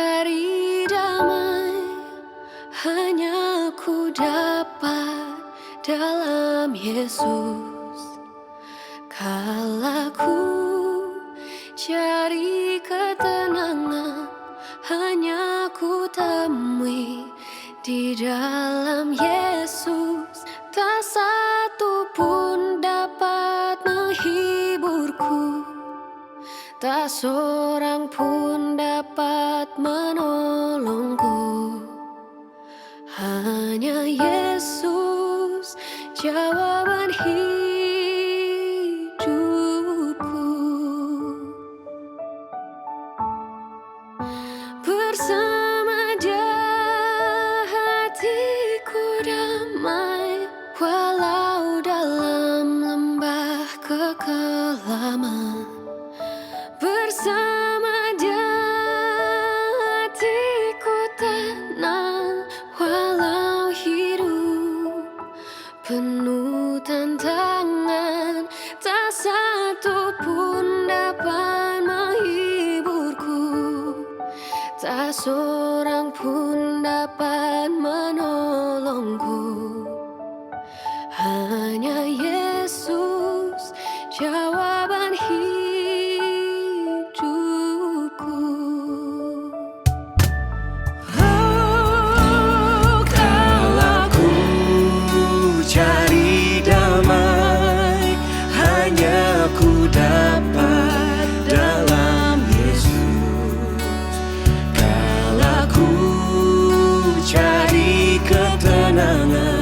cari damai hanya ku dapat dalam Yesus. Kala ku cari ketenangan hanya ku temui di dalam Yesus. Tak satu pun dapat menghiburku, tak seorang pun dapat menolongku. Hanya Yesus jawaban hidupku. Bersama Dia hatiku damai, walau dalam lembah kekelaman. Bersama Dia hatiku tenang, walau hidup penuh tantangan. Tak satu pun dapat menghiburku, tak seorang pun dapat menolongku. Hanya Yesus jawaban hidupku. Oh, kalau ku cari damai, hanya ku dapat dalam Yesus. Kalau ku cari ketenangan,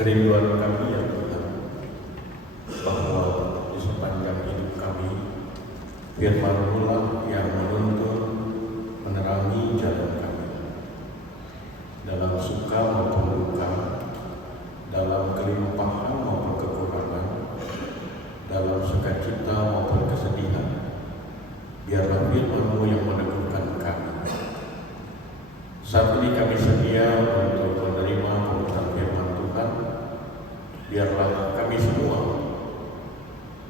Kerinduan kami ya Tuhan, bahwa di sepanjang hidup kami, firman-Mu lah yang menuntun, menerangi jalan kami. Dalam suka maupun duka, dalam kelimpahan maupun kekurangan, dalam sukacita maupun kesedihan, biarlah firman-Mu yang meneguhkan kami. Saat ini kami sedia untuk menerima kebenaran firman Tuhan. Biarlah kami semua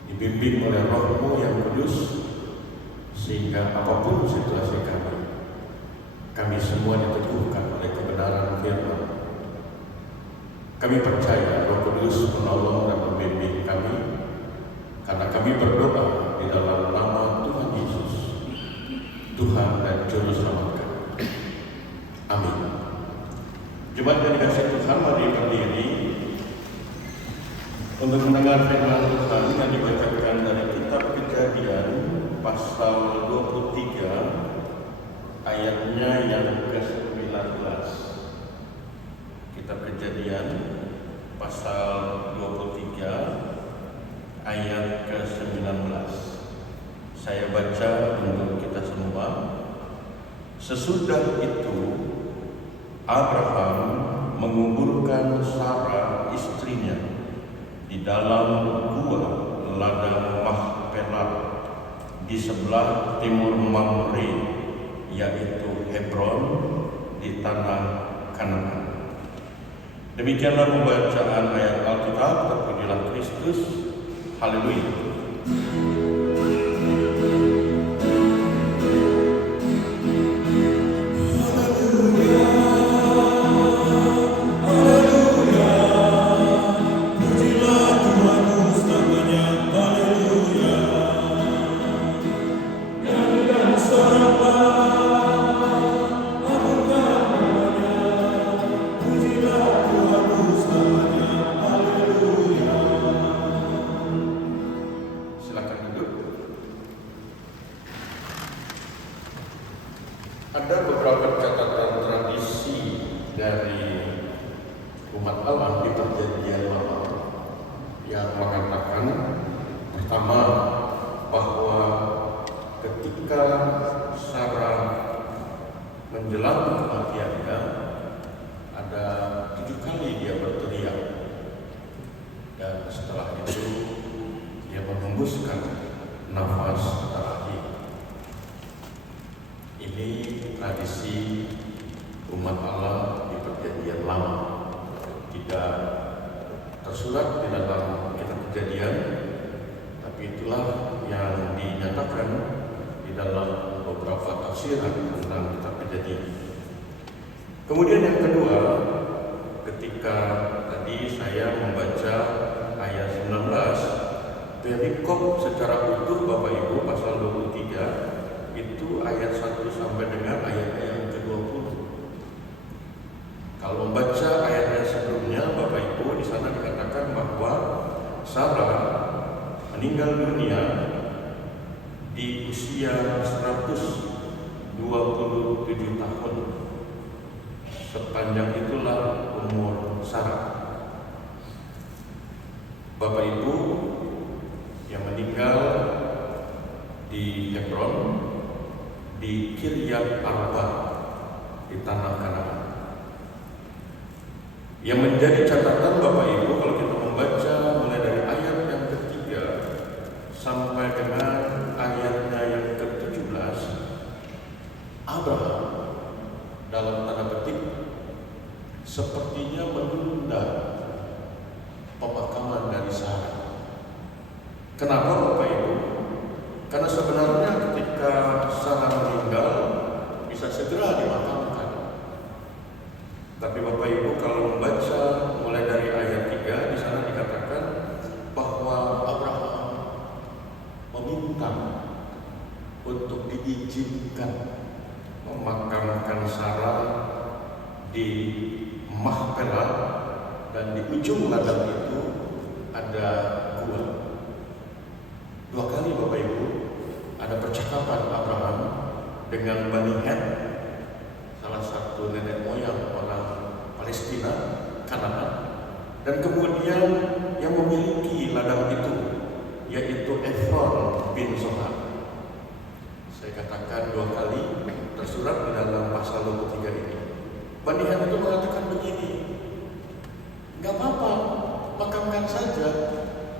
dibimbing oleh Roh-Mu yang kudus, sehingga apapun situasi kami semua diteguhkan oleh kebenaran firman. Kami percaya Roh Kudus menolong dan membimbing kami, karena kami berdoa di dalam nama Tuhan Yesus, Tuhan dan Juru Selamat kami. Amin. Jemaat yang dikasihi Tuhan, mari berdiri untuk mendengar firman Tuhan yang dibacakan dari kitab Kejadian pasal 23 ayatnya yang ke-19. Kitab Kejadian pasal 23 ayat ke-19. Saya baca untuk kita semua. Sesudah itu Abraham menguburkan Sarah istrinya di dalam gua ladang Mahpelah di sebelah timur Mamre, yaitu Hebron, di tanah Kanaan. Demikianlah pembacaan ayat Alkitab. Terpujilah Kristus. Haleluya. Ada beberapa catatan tradisi dari umat Allah di Perjanjian Lama yang mengatakan, pertama, bahwa ketika Sarah menjelang kematiannya, ada 7 kali dia berteriak, dan setelah itu dia menghembuskan nafas terakhir. Ini tradisi umat Allah di Perjanjian Lama, tidak tersurat di dalam kitab Kejadian, tapi itulah yang dinyatakan di dalam beberapa tafsiran tentang kitab Kejadian. Kemudian yang kedua, ketika tadi saya membaca ayat 19, perikop secara utuh Bapak Ibu pasal 23 itu ayat 1 sampai dengan ayat yang ke-20. Kalau membaca ayat-ayat sebelumnya, Bapak Ibu, di sana dikatakan bahwa Sarah meninggal dunia di usia 127 tahun. Sepanjang itulah umur Sarah. Bapak Ibu yang meninggal di Hebron, di Kiryat Arba, di tanah Kanaan. Yang menjadi catatan Bapak Ibu, kalau kita membaca mulai dari ayat yang ketiga sampai dengan ayatnya yang ke-17, Abraham dalam tanda petik sepertinya menunda pemakaman dari Sarah. Kenapa Bapak Ibu? Karena sebenarnya ketika Sarah meninggal bisa segera dimakamkan. Tapi Bapak Ibu kalau membaca mulai dari ayat 3, di sana dikatakan bahwa Abraham meminta untuk diizinkan memakamkan Sarah di Mahpela, dan di ujung ladang itu ada gua. 2 kali Bapak Ibu ada percakapan Abraham dengan Bani Het, salah satu nenek moyang orang Palestina, Kanaan, dan kemudian yang memiliki ladang itu yaitu Efron bin Zohar. Saya katakan 2 kali tersurat di dalam pasal 23 ini. Bani Het itu mengatakan begini, nggak apa-apa, makamkan saja,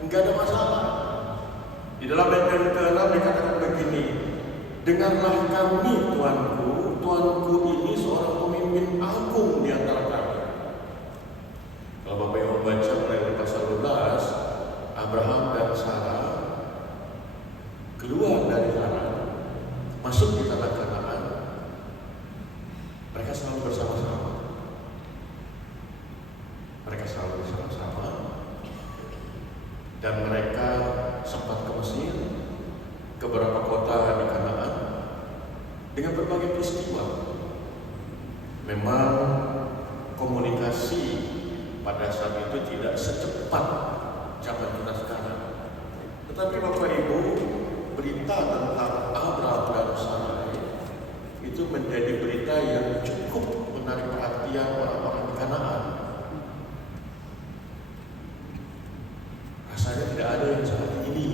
nggak ada masalah. Di dalam ayat yang ke-6 dikatakan begini, dengarlah kami Tuanku, Tuanku ini seorang pemimpin agung di antara kami. Kalau Bapak Ibu baca mulai dari pasal 12, Abraham dan Sarah keluar dari Haran, masuk di tanah Kanaan. Mereka selalu bersama-sama. Mereka selalu bersama-sama, dan mereka sempat ke Mesir, ke beberapa kota di Kanaan, dengan berbagai peristiwa. Memang komunikasi pada saat itu tidak secepat zaman kita sekarang. Tetapi Bapak Ibu, berita tentang Abraham dan Sarah itu menjadi berita yang cukup menarik perhatian orang-orang di Kanaan. Rasanya tidak ada yang seperti ini,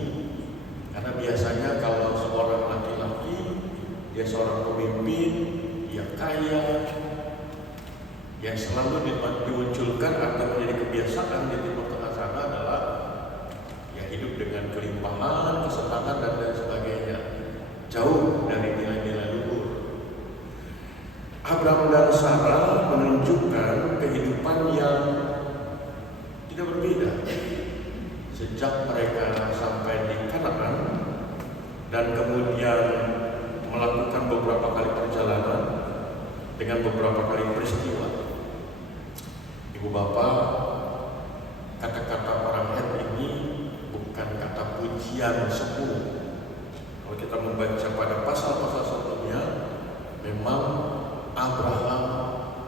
karena biasanya kalau seorang laki-laki, dia seorang pemimpin, dia kaya, yang selalu dimunculkan atau menjadi kebiasaan di Timur Tengah sana adalah ya hidup dengan kelimpahan, kesenangan, dan lain sebagainya, jauh dari nilai-nilai luhur. Abraham dan Sarah menunjukkan kehidupan yang tidak berbeda sejak mereka sampai di Kanaan dan kemudian melakukan beberapa kali perjalanan dengan beberapa kali peristiwa. Ibu bapak, kata-kata orang Het ini bukan kata pujian semu. Kalau kita membaca pada pasal-pasal sebelumnya, memang Abraham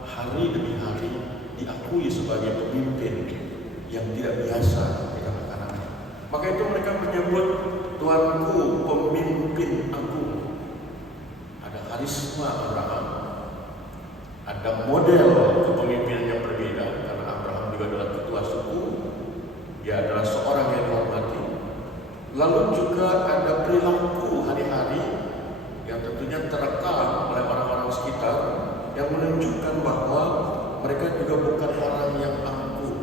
hari demi hari diakui sebagai pemimpin yang tidak biasa di tengah Kanaan. Maka itu mereka menyebut Tuanku pemimpin agung. Ada karisma Abraham, ada model kepemimpinan yang berbeda, karena Abraham juga adalah ketua suku, dia adalah seorang yang dihormati. Lalu juga ada perilaku hari-hari yang tentunya terekam oleh orang-orang sekitar, yang menunjukkan bahwa mereka juga bukan orang yang angkuh.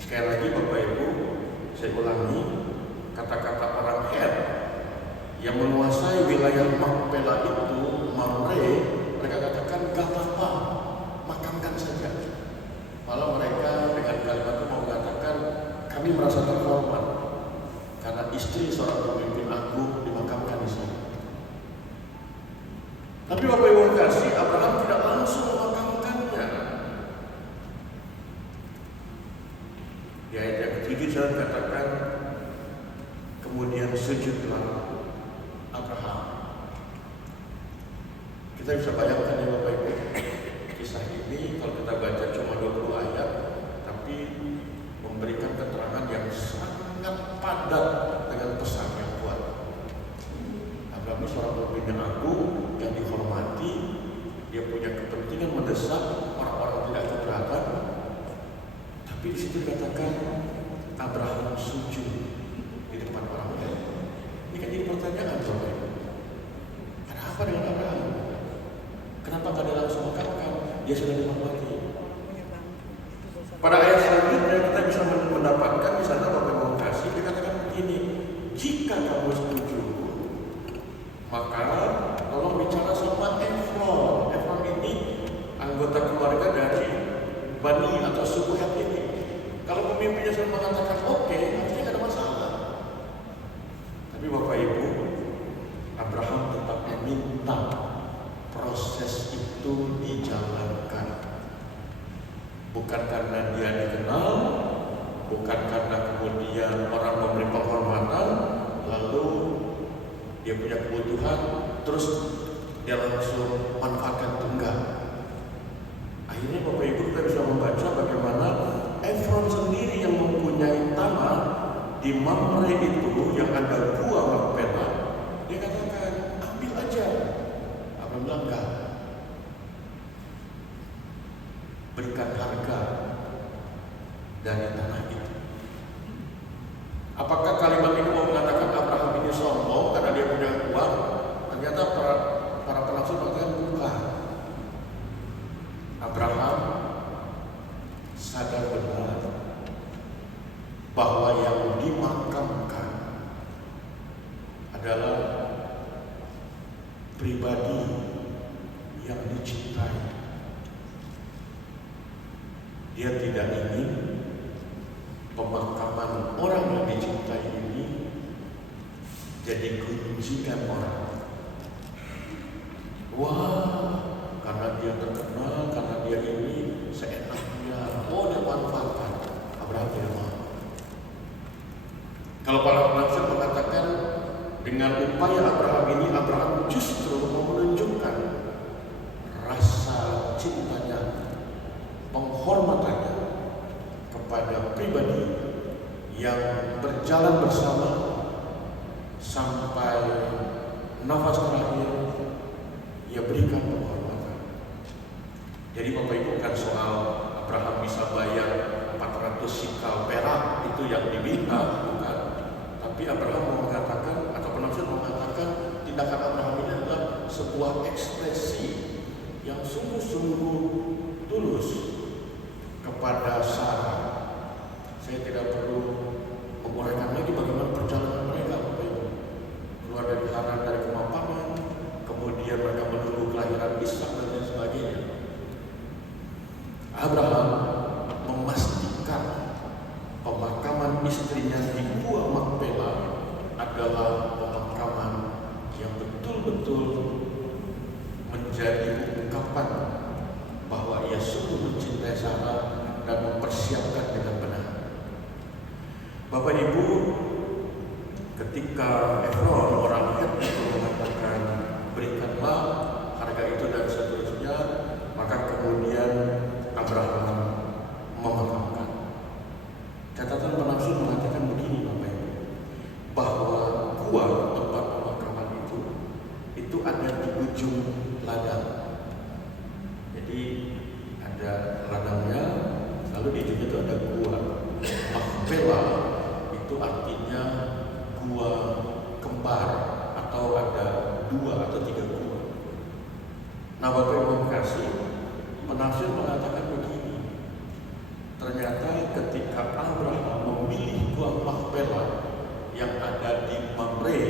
Sekali lagi Bapak Ibu, saya ulangi, kata-kata orang Het yang menguasai wilayah Makpela itu, Mamre, mereka katakan gak apa-apa, makamkan saja. Malah mereka dengan kalimat itu mau mengatakan, kami merasa terhormat karena istri seorang pemimpin agung dimakamkan di sini. Tapi Bapak Ibu kasih, Abraham tidak langsung memakamkannya. Di ayat yang ke-7 saya katakan, kemudian sujudlah Abraham. Kita bisa bayangkan ya Bapak Ibu, kisah ini kalau Tapi di situ dikatakan Abraham sujud di depan orang lain. Ini kan jadi pertanyaan, Bapak Ibu. Ada apa dengan Abraham? Kenapa nggak ada langsung mengatakan dia sudah dihormati? Pada ayat selanjutnya kita bisa mendapatkan di sana Bapak Ibu kasih dikatakan begini, jika kamu setuju, maka tolong bicara sama Efron. Efron ini anggota keluarga dari Bani atau suku Het ini. Kalau pemimpinnya sudah mengatakan oke, artinya tidak ada masalah. Tapi Bapak Ibu, Abraham tetap meminta proses itu dijalankan. Bukan karena dia dikenal, bukan karena kemudian orang memberi penghormatan, lalu dia punya kebutuhan, terus dia langsung manfaatkan, enggak. Akhirnya Bapak Ibu kita bisa membaca bagaimana Efron sendiri yang mempunyai tanah di Mamre itu yang ada gua Makpela, dia katakan ambil aja. Abraham bilang enggak, berikan harga dari tanah itu. Apakah kalimat ini mau mengatakan Abraham ini sombong karena dia punya uang? Ternyata para penafsir mengatakan bukan. Abraham sadar benar bahwa yang dimakamkan adalah pribadi yang dicintai. Dia tidak ingin pemakaman orang yang dicintai ini jadi gunjingan orang. Wah, karena dia terkenal, karena dia ini seenaknya, oh dia manfaatkan. Abraham tidak mau. Kalau para penafsir mengatakan dengan upaya Abraham ini, Abraham justru mau menunjukkan rasa cintanya, penghormatannya kepada pribadi yang berjalan bersama sampai nafas terakhir, ia berikan penghormatan. Jadi Bapak Ibu, bukan soal Abraham bisa bayar 400 sikal perak itu yang diminta, bukan. Tapi Abraham mau mengatakan, atau penafsir mau mengatakan, tindakan Abraham ini adalah sebuah ekspresi yang sungguh-sungguh tulus kepada Sarah. Saya tidak perlu menguraikan lagi bagaimana perjalanan mereka, Bapak Ibu. Keluar dari Haran, dari kemapanan, kemudian mereka menunggu kelahiran Ishak dan lain sebagainya. Abraham memastikan pemakaman istrinya di Gua Makpela adalah pemakaman yang betul-betul menjadi ungkapan bahwa ia sungguh mencintai Sarah dan mempersiapkan dengan benar. Bapak Ibu, ketika Efron orang Het itu mengatakan berikanlah harga itu dan seterusnya, maka kemudian Abraham memakamkan. Catatan penafsir mengatakan begini, Bapak Ibu, bahwa gua tempat pemakaman itu ada di ujung ladang. Jadi ada ladangnya, lalu di ujungnya itu ada gua. Makpela itu artinya gua kembar, atau ada 2 atau 3 gua. Nah, Bapak Ibu kasih, penafsir mengatakan begini, ternyata ketika Abraham memilih gua Makpela yang ada di Mamre,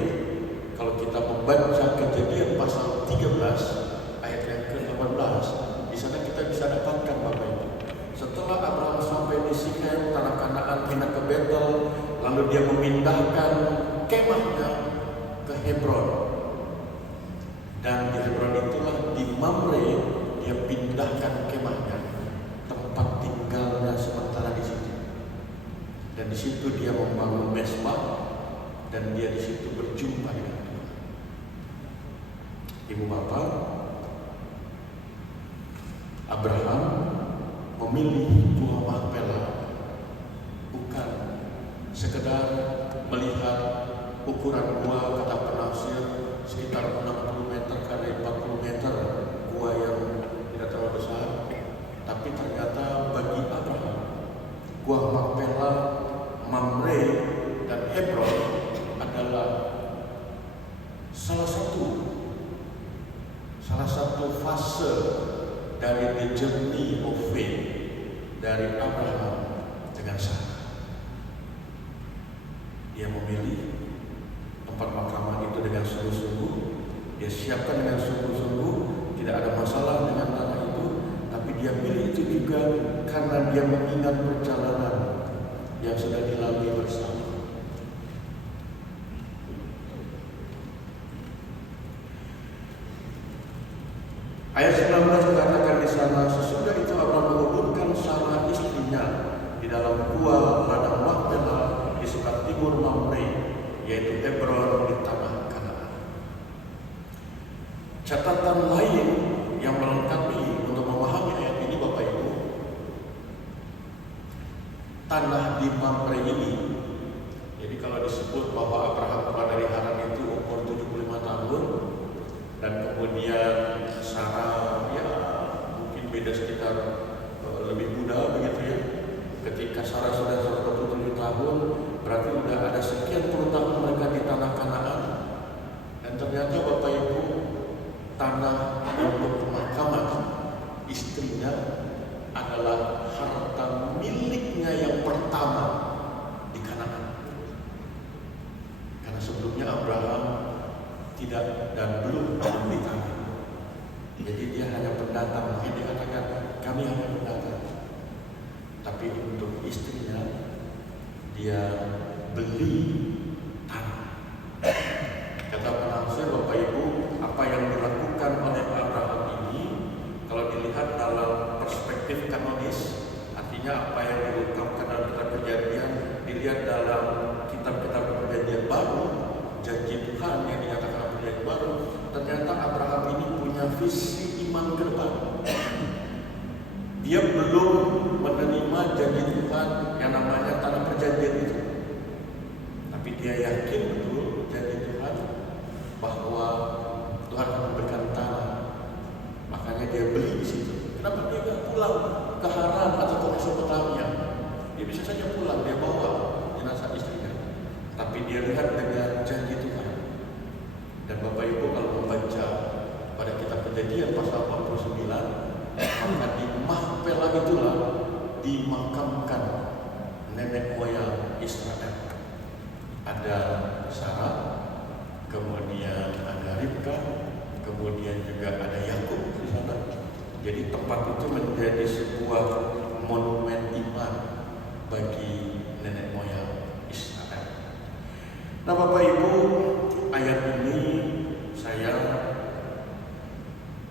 kalau kita membaca Kejadian pasal 13 ayat yang ke-18, di sana kita bisa dapatkan, Bapak Ibu, setelah Abraham sampai di Sikhem, tanah Kanaan, pindah ke Betel, lalu dia memindahkan kemahnya ke Hebron, dan di Hebron itulah di Mamre dia pindahkan kemahnya, tempat tinggalnya sementara di situ. Dan di situ dia membangun mesbah, dan dia di situ berjumpa dengan Tuhan. Ibu bapak, Abraham memilih Gua Makpela bukan sekedar melihat ukuran gua, kata penafsir sekitar 60 meter kali 40 meter, gua yang tidak terlalu besar. Tapi ternyata bagi Abraham, Gua Makpela, Mamre, dan Hebron adalah salah satu fase dari the journey of faith dari Abraham dengan Sarah. Dia memilih tempat pemakaman itu dengan sungguh-sungguh, dia siapkan dengan sungguh-sungguh, tidak ada masalah dengan tanah itu, tapi dia pilih itu juga karena dia mengingat perjalanan yang sudah dilalui bersama. Ayat 19 mengatakan di sana, sesudah itu Abraham menguburkan Sarah istrinya di dalam gua ladang Makpela di sebelah timur Mamre, yaitu Hebron di tanah Kanaan. Catatan lain yang melengkapi untuk memahami ayat ini, Bapak Ibu, tanah di Mamre ini. Jadi kalau disebut bahwa Abraham keluar dari Haran itu umur 75 tahun, dan kemudian Sarah ya mungkin beda sekitar lebih muda begitu ya. Ketika Sarah sudah 127 tahun, berarti sudah ada sekian puluh tahun mereka di tanah Kanaan. Dan ternyata Bapak Ibu, tanah untuk pemakaman istrinya adalah harta miliknya yang pertama di Kanaan. Karena sebelumnya Abraham tidak dan belum membeli tanah. Jadi dia hanya pendatang. Mungkin dia katakan, kami hanya pendatang. Tapi untuk istrinya, dia beli tanah. Kata penafsir, Bapak Ibu, apa yang dilakukan oleh Abraham ini, kalau dilihat dalam perspektif kanonis, artinya apa yang diungkapkan dalam kitab Perjanjian, dilihat dalam kitab-kitab Perjanjian Baru, janji Tuhan yang dinyatakan Perjanjian Baru, ternyata Abraham ini punya visi iman ke depan. Dia belum menerima janji Tuhan yang namanya tanah perjanjian itu, tapi dia yakin betul janji Tuhan bahwa Tuhan akan memberikan tanah. Makanya dia beli di situ. Kenapa dia nggak pulang ke Haran atau ke Mesopotamia? Dia bisa saja pulang, dia bawa jenazah istrinya. Tapi dia lihat dengan janji Tuhan. Dan Bapak Ibu kalau membaca pada kitab Kejadian pasal 49, maka di Makpela itulah dimakamkan nenek moyang Israel. Ada Sarah, kemudian ada Ribka, kemudian juga ada Yakub di sana. Jadi tempat itu menjadi sebuah monumen iman bagi nenek moyang Israel. Nah, Bapak Ibu, ayat ini saya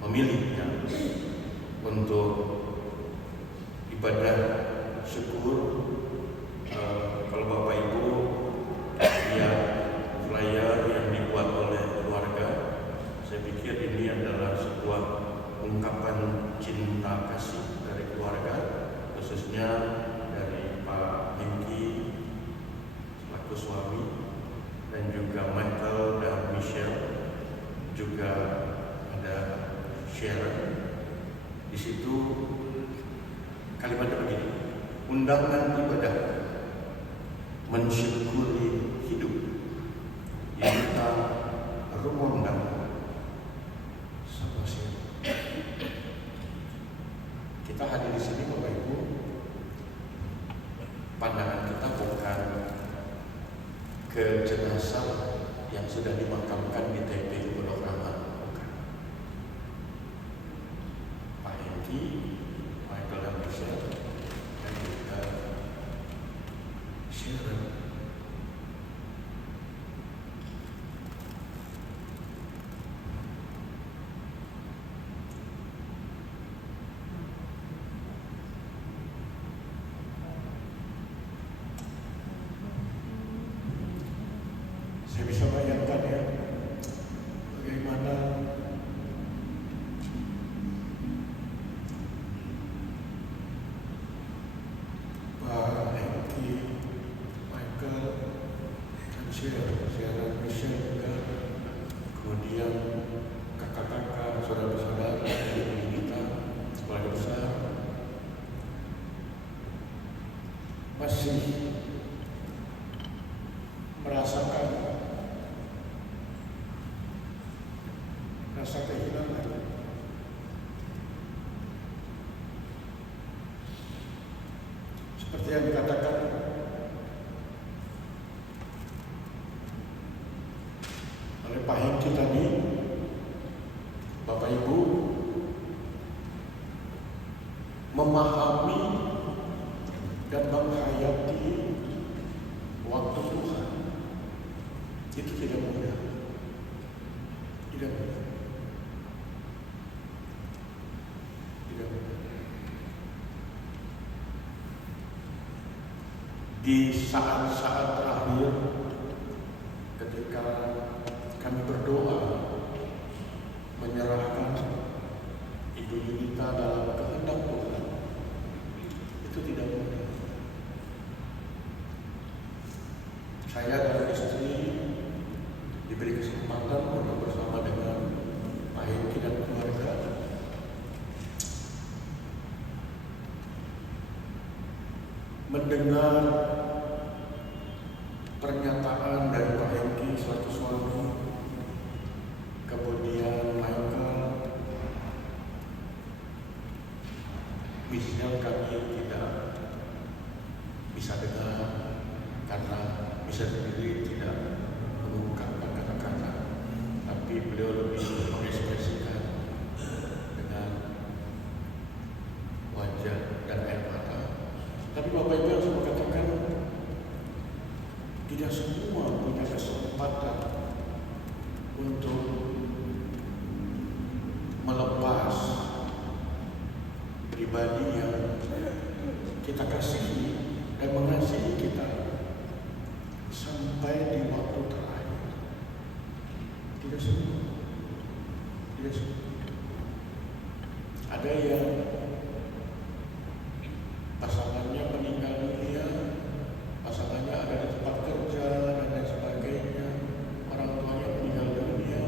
memilihnya untuk ibadah syukur. Kalau Bapak Ibu lihat flyer yang dibuat oleh keluarga, saya pikir ini adalah sebuah ungkapan cinta kasih dari keluarga, khususnya dari Pak Hengki selaku suami, dan juga Michael dan Michelle, juga ada Sharon. Di situ kalimatnya begini: undangan ibadah mensyukuri hidup yang kita rumondang sama siapa. Kita hadir di sini, Bapak Ibu, pandangan kita bukan ke jenazah yang sudah dimakamkan di TPU Pondok Rama, bukan. Pak Hengki, Michael dan Michelle, dan juga Sharon. Saya bisa bayangkan ya, bagaimana Pak Hengki, Michael, dan Sharon Michelle juga, kemudian kakak-kakak, saudara-saudara dari kita, keluarga besar, masih merasakan rasa kehilangan. Seperti yang dikatakan oleh Pak Hengki tadi, Bapak Ibu memahami dan menghayati waktu Tuhan itu tidak mudah. Tidak mudah. Tidak mudah. Di saat-saat terakhir ketika kami berdoa menyerahkan Ibu Yunita dalam kehendak Tuhan, itu tidak mudah. Saya dan istri diberi kesempatan untuk bersama dengan Pak Hengki dan keluarga mendengar pernyataan dari Pak Hengki selaku suami, kemudian Michael, Michelle kami tidak bisa dengar karena bisa sendiri tidak mengungkapkan kata-kata, tapi beliau lebih mengekspresikan dengan wajah dan air mata. Tapi Bapak Ibu harus mengatakan tidak semua punya kesempatan untuk melepas pribadi yang kita kasihi dan mengasihi kita sampai di waktu terakhir. Tidak semua. Tidak semua. Ada yang pasangannya meninggal dunia, pasangannya ada di tempat kerja dan lain sebagainya, orang tuanya meninggal dunia,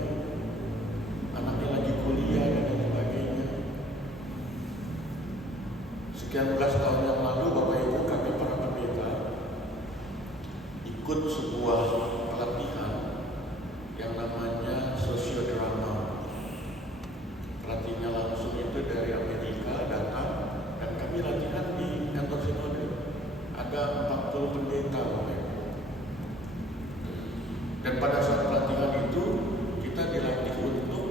anaknya lagi kuliah dan lain sebagainya. Sekian belas tahun yang lalu Bapak Ibu kami para pendeta ikut sebuah pelatihan yang namanya sosiodrama. Pelatihnya langsung itu dari Amerika datang dan kami latihan di kantor sinode. Ada 40 pendeta Bapak Ibu. Dan pada saat pelatihan itu kita dilatih untuk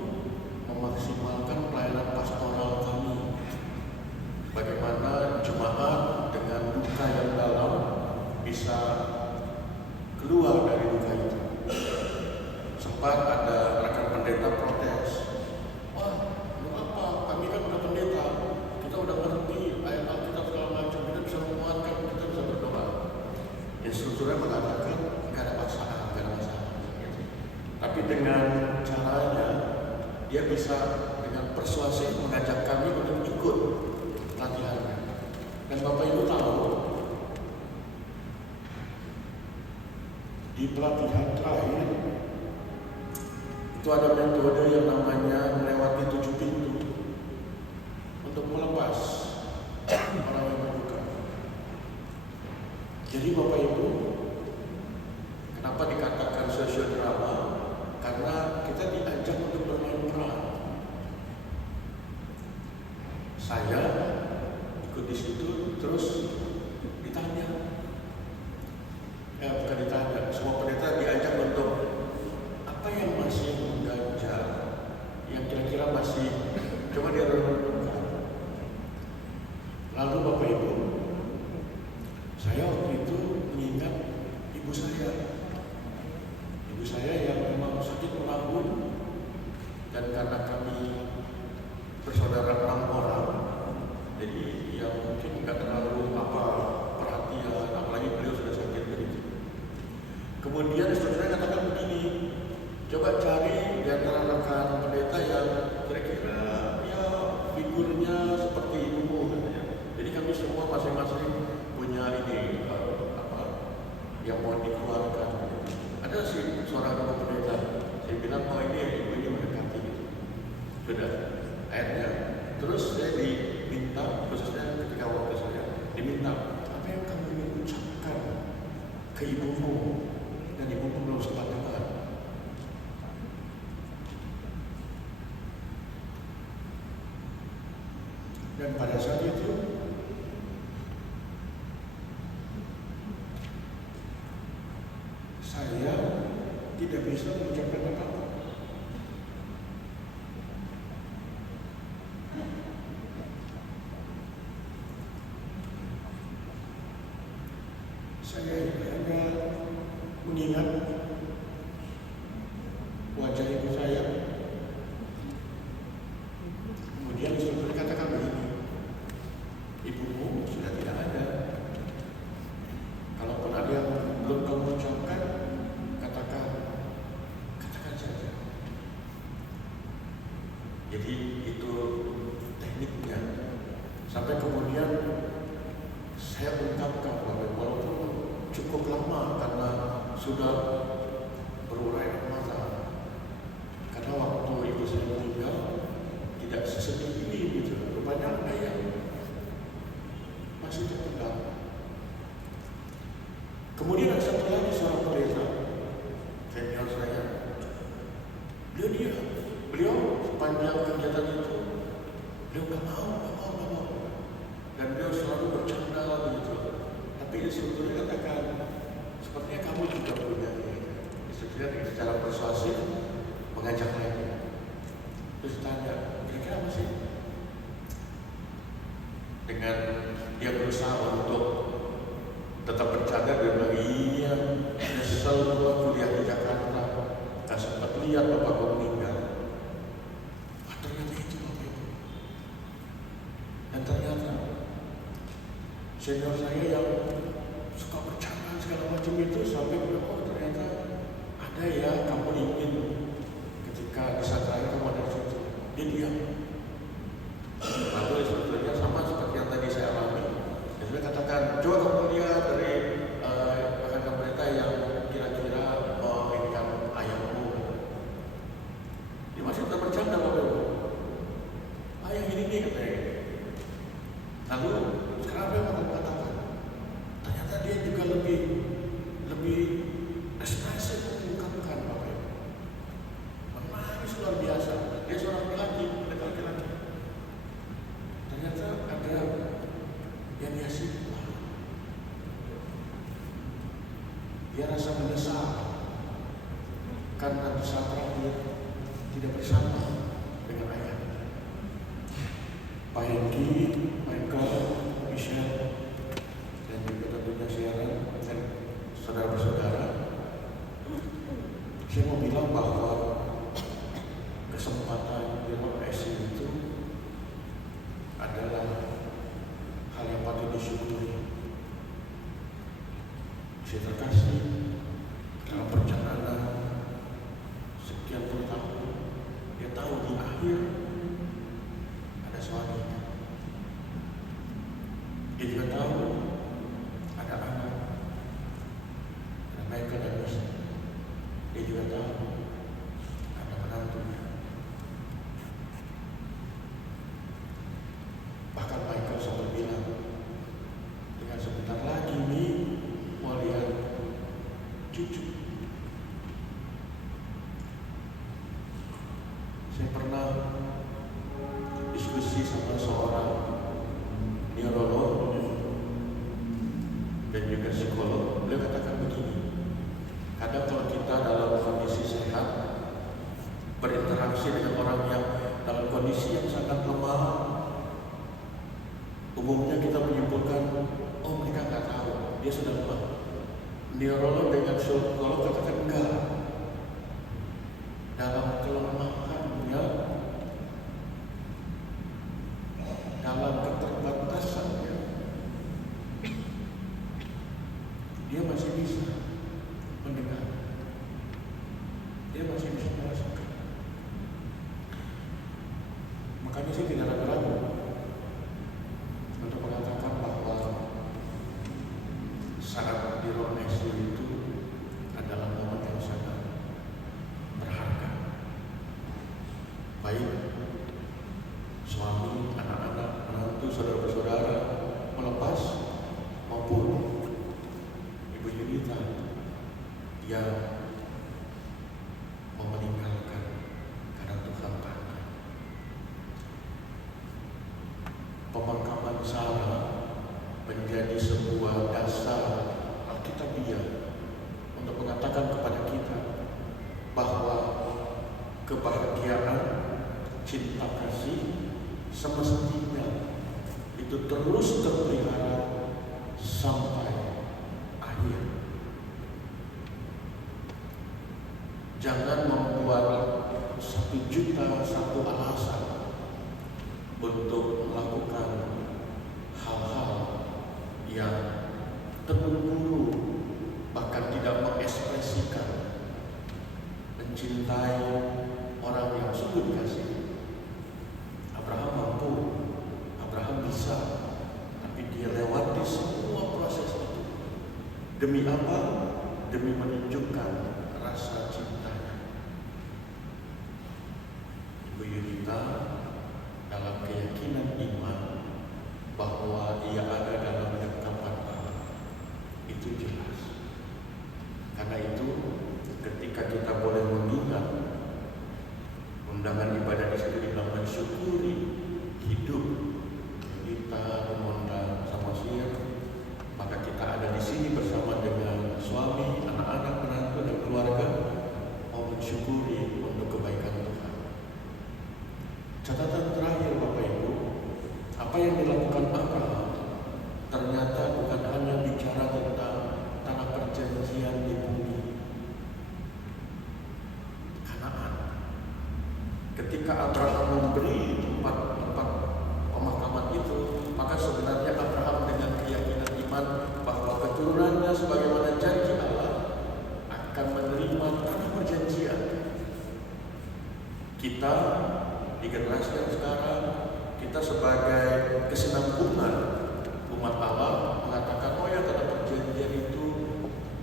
memaksimalkan pelayanan pastoral kami. Bagaimana jemaat dengan duka yang dalam bisa keluar dari duka itu. Sempat ada rekan pendeta protes, wah, apa? Kami kan udah pendeta, kita udah ngerti ayat Alkitab segala macam, kita bisa menguatkan, kita bisa berdoa. Instrukturnya mengatakan nggak ada masalah, nggak ada masalah. Tapi dengan caranya dia bisa dengan persuasif mengajak kami untuk ikut pelatihannya. Dan Bapak Ibu tahu di pelatihan terakhir itu ada metode yang namanya melewati 7 pintu untuk melepas orang yang berduka. Jadi Bapak Ibu, kenapa dikatakan sosiodrama? Karena kita diajak untuk bermain peran. Saya ikut di situ, terus ditanya, ya bukan ditanya, semua pendeta diajak untuk apa yang masih mengganjal, yang kira-kira masih coba dia renungkan. Lalu Bapak Ibu, saya waktu itu mengingat ibu saya yang memang sakit menanggung, dan karena kami bersaudara 6 orang, jadi ya mungkin nggak terlalu perhatian, apalagi beliau sudah sakit begitu. Kemudian saudara katakan begini, coba cari di antara rekan pendeta yang kira-kira ya figurnya seperti ibu katanya. Jadi kami semua masing-masing punya ini yang mau dikeluarkan. Ada sih seorang pendeta, saya bilang oh ini ibu ini mendekati gitu. Sudah akhirnya terus saya diminta, khususnya ketika waktu saya diminta, apa yang kamu ingin ucapkan ke ibumu dan ibumu belum sempat dengar. Dan pada saat itu saya tidak bisa mengucapkan apa-apa. Saya hanya mengingat wajah ibu saya. Kemudian instruktur katakan begini, ibumu sudah tidak ada. Kalaupun ada yang belum kamu ucapkan, katakan saja. Jadi itu tekniknya. Sampai kemudian saya ungkapkan bahwa walaupun cukup lama karena sudah berurai air mata. Karena waktu ibu saya meninggal tidak sesedih ini gitu. Rupanya ada yang masih terpendam. Kemudian ada satu lagi seorang pendeta senior saya. Beliau sepanjang kegiatan itu beliau nggak mau. Dan beliau selalu bercanda begitu. Tapi instrukturnya katakan, sepertinya kamu juga punya ini. Instrukturnya secara persuasif mengajak lagi. Terus tanya, kira-kira apa sih? Dengan dia berusaha untuk tetap bercanda dan bilang, iya, nyesel gua kuliah di Jakarta, nggak sempat lihat bapak gua meninggal. Ternyata itu Bapak Ibu. Dan ternyata senior saya yang suka bercanda segala macam itu sampai ternyata ada ya kamu ingin ketika di saat terakhir kamu ada di situ. Dia diam. Lalu instrukturnya sama seperti yang tadi saya alami. Dia katakan, coba kamu lihat dari rekan pendeta yang kira-kira ini kan ayahmu. Dia masih tetap bercanda Bapak Ibu. Ayah ini nih katanya. Lalu sekarang apa yang akan katakan? Ternyata dia juga lebih ekspresif mengungkapkan Bapak Ibu. Menangis luar biasa. Dia seorang laki-laki. Ternyata ada yang dia simpan. Dia rasa menyesal karena di saat terakhir tidak bersama dengan ayah. Pak Hengki, Michael, Michelle, dan juga tentunya Sharon dan saudara-saudara, saya mau bilang bahwa kesempatan di ruang ICU itu adalah hal yang patut disyukuri. Saya terkasih dalam perjalanan sekian puluh tahun, dia tahu di akhir ada suaminya. Dia juga tahu ada anak, ada Michael dan Michelle. Dia juga tahu ada menantunya. Bahkan Michael sempat bilang, dengan sebentar lagi nih mau lihat cucu. Saya pernah diskusi sama seorang neurolog dan juga psikolog. Beliau katakan begini, kadang kalau kita dalam kondisi sehat berinteraksi dengan orang yang dalam kondisi yang sangat lemah, umumnya kita menyimpulkan, oh mereka nggak tahu, dia sudah lemah. Neurolog dengan psikolog katakan enggak. Dalam kelemahannya, dalam keterbatasannya, dia masih bisa mendengar. Dia masih bisa merasakan. Makanya saya tidak ragu-ragu untuk mengatakan bahwa saat di ruang ICU itu adalah momen yang sangat berharga. Baik suami, anak-anak, menantu, saudara-saudara melepas maupun Ibu Yunita kebahagiaan, cinta kasih semestinya itu terus terpelihara sampai akhir. Jangan membuat 1 juta satu alasan untuk melakukan hal-hal yang terburu-buru, bahkan tidak mengekspresikan mencintai orang yang sungguh dikasihi. Abraham mampu, Abraham bisa, tapi dia lewati semua proses itu. Demi apa? Demi menunjukkan rasa cintanya. Ibu Yunita dalam keyakinan iman bahwa ia ada dalam genggaman Allah, itu jelas. Karena itu ketika kita boleh mengingat undangan ibadah di situ dibilang mensyukuri hidup, kita mengundang sama siang, maka kita ada di sini bersama dengan suami, anak-anak, menantu dan keluarga, mau mensyukuri untuk kebaikan Tuhan. Catatan terakhir Bapak Ibu, apa yang dilakukan Abraham ternyata bukan hanya bicara tentang tanah perjanjian di bumi Kanaan. Ketika Abraham memberi tempat pemakaman itu, maka sebenarnya Abraham dengan keyakinan iman bahwa keturunannya sebagaimana janji Allah akan menerima tanah perjanjian. Kita di generasi yang sekarang, kita sebagai kesinambungan umat Allah mengatakan, oh ya, tanah perjanjian itu